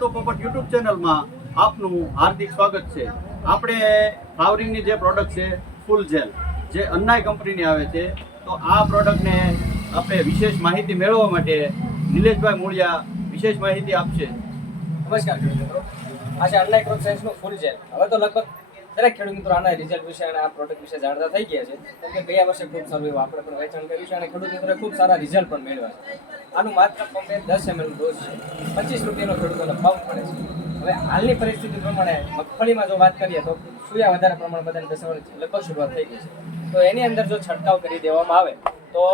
તો પોપટ યુટ્યુબ ચેનલમાં આપનું હાર્દિક સ્વાગત છે. આપણે ફ્લાવરિંગની જે પ્રોડક્ટ છે, ફૂલ જેલ, જે અન્નાય કંપનીની આવે છે, તો આ પ્રોડક્ટને આપણે વિશેષ માહિતી મેળવવા માટે નિલેશભાઈ મૂળિયા વિશેષ માહિતી આપશે. નમસ્કાર ખેડૂત મિત્રો. આ છે અનલાઇક ક્રોપ સાયન્સનું ફૂલ જેલ. હવે તો લગભગ દરેક ખેડૂત મિત્રો આના રિઝલ્ટ વિશે અને આ પ્રોડક્ટ વિશે જાણતા થઈ ગયા છે. કેમ કે ગયા વર્ષે ખૂબ સારું એવું આપણે પણ વેચાણ કર્યું છે અને ખેડૂત મિત્રોએ ખૂબ સારા રિઝલ્ટ પણ મેળવ્યા છે. આનું માત્ર પંપે દસ એમએલ ડોઝ છે. પચીસ રૂપિયાનો ખેડૂતોને ભાવ પડે છે. હવે હાલની પરિસ્થિતિ પ્રમાણે મગફળીમાં જો વાત કરીએ તો સુયા વધારે પ્રમાણ બધાને બેસવાની લગભગ શરૂઆત થઈ ગઈ છે. તો એની અંદર જો છંટકાવ કરી દેવામાં આવે, તો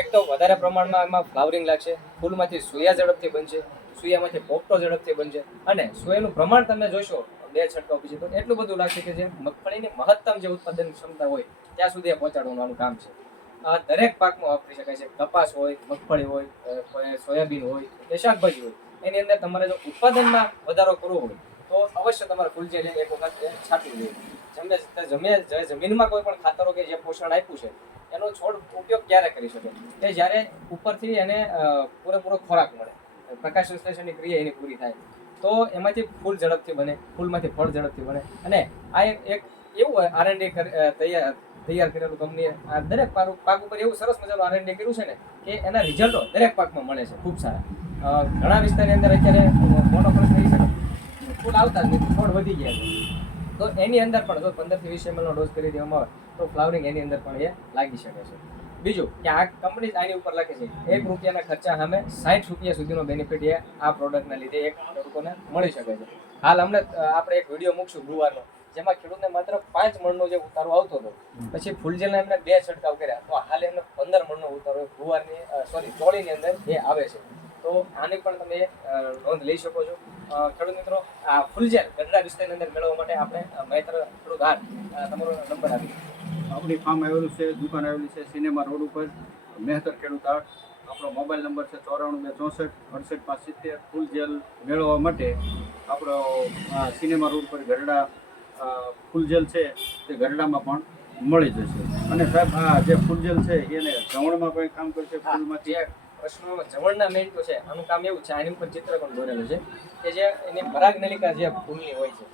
એક તો વધારે પ્રમાણમાં એમાં ફ્લાવરિંગ લાગશે, ફૂલમાંથી સુયા ઝડપથી બનશે, સુયામાંથી પોપટો ઝડપથી બનશે અને સોયાનું પ્રમાણ તમે જોશો બે છંટકાવ પછી તો એટલું બધું લાગશે કે જે મગફળીની મહત્તમ જે ઉત્પાદન ક્ષમતા હોય, ત્યાં સુધી પહોંચાડવાનું કામ છે. આ દરેક પાકમાં વાપરી શકાય છે, કપાસ હોય, મગફળી હોય સોયાબીન હોય, કે શાકભાજી હોય, એની અંદર તમારે જો ઉત્પાદનમાં વધારો કરવો હોય, તો અવશ્ય તમારે ફૂલજેલ એક વખત છાંટવું જોઈએ. જમે જમીનમાં કોઈ પણ ખાતરો કે જે પોષણ આપ્યું છે, એનો છોડ ઉપયોગ ક્યારે કરી શકે? તે જ્યારે ઉપરથી એને પૂરેપૂરો ખોરાક મળે. પ્રકાશ સંશ્લેષણની ક્રિયા એની પૂરી થાય. તો એમાંથી ફૂલ ઝડપથી બને, ફૂલમાંથી ફળ ઝડપથી બને. અને આ એક એવું આરએનડી તૈયાર તૈયાર કરેલું કંપનીએ આ દરેક પાક પાક ઉપર એવું સરસ મજાનું આરએનડી કર્યું છે ને, કે એના રિઝલ્ટો દરેક પાકમાં મળે છે, ખૂબ સારા. ઘણા વિસ્તારની અંદર અત્યારે મોટો પ્રશ્ન એ છે ફૂલ આવતા જ નથી છોડ વધી ગયા છે. તો એની અંદર પણ જો પંદરથી વીસ એમએલનો ડોઝ કરી દેવામાં આવે, તો ફ્લાવરિંગ એની અંદર પણ એ લાગી શકે છે. બીજું કે આ કંપની આની ઉપર લખે છે. એક રૂપિયાના ખર્ચા સામે સાઠ રૂપિયા સુધીનો બેનિફિટ એ આ પ્રોડક્ટના લીધે એક ખેડૂતોને મળી શકે છે. હાલ અમને આપણે એક વીડિયો મૂકશું ગુરુવારનો, જેમાં ખેડૂતને માત્ર પાંચ મણનો જે ઉતારો આવતો હતો, પછી ફૂલજેલના એમને બે છંટકાવ કર્યા. તો હાલ એમને પંદર મણનો ઉતારો ગુવારની સોરી ચોળીની અંદર એ આવે છે. તો આની પણ તમે નોંધ લઈ શકો છો. ખેડૂત મિત્રો, આ ફૂલજેલ ગઢડા વિસ્તારની અંદર મેળવવા માટે આપણે મૈત્ર ખેડૂત હાર તમારો નંબર આપી આપણી ફાર્મ આવેલું છે દુકાન આવેલી છે સિનેમા રોડ ઉપર. મહેતર ખેડૂત આર્ટ આપણો મોબાઈલ નંબર છે ચોરાણું બે ચોસઠ અડસઠ પાંચ સિત્તેર ફૂલ જેલ મેળવવા માટે આપણો સિનેમા રોડ પર ગરડા ફૂલ જેલ છે તે ગરડામાં પણ મળી જશે. અને સાહેબ આ જે ફૂલ જેલ છે એને જવણમાં કોઈ કામ કરશે ફૂલમાંથી? જે પ્રશ્નો જવળના મેન્ટો તો છે. આનું કામ એવું છે આની ઉપર ચિત્ર પણ દોરેલું છે કે જે એની પરાગ નલિકા જે ફૂલની હોય છે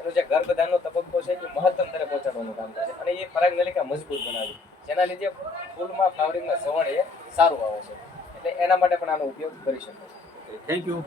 એનો જે ગર્ભધાનનો તબક્કો છે એ મહત્તમ દરે પહોંચાડવાનું કામ કરે છે અને એ પરાગનલિકા મજબૂત બનાવી. જેના લીધે ફૂલમાં ફ્લાવરિંગમાં સવણ એ સારું આવે છે. એટલે એના માટે પણ આનો ઉપયોગ કરી શકો છો. Thank you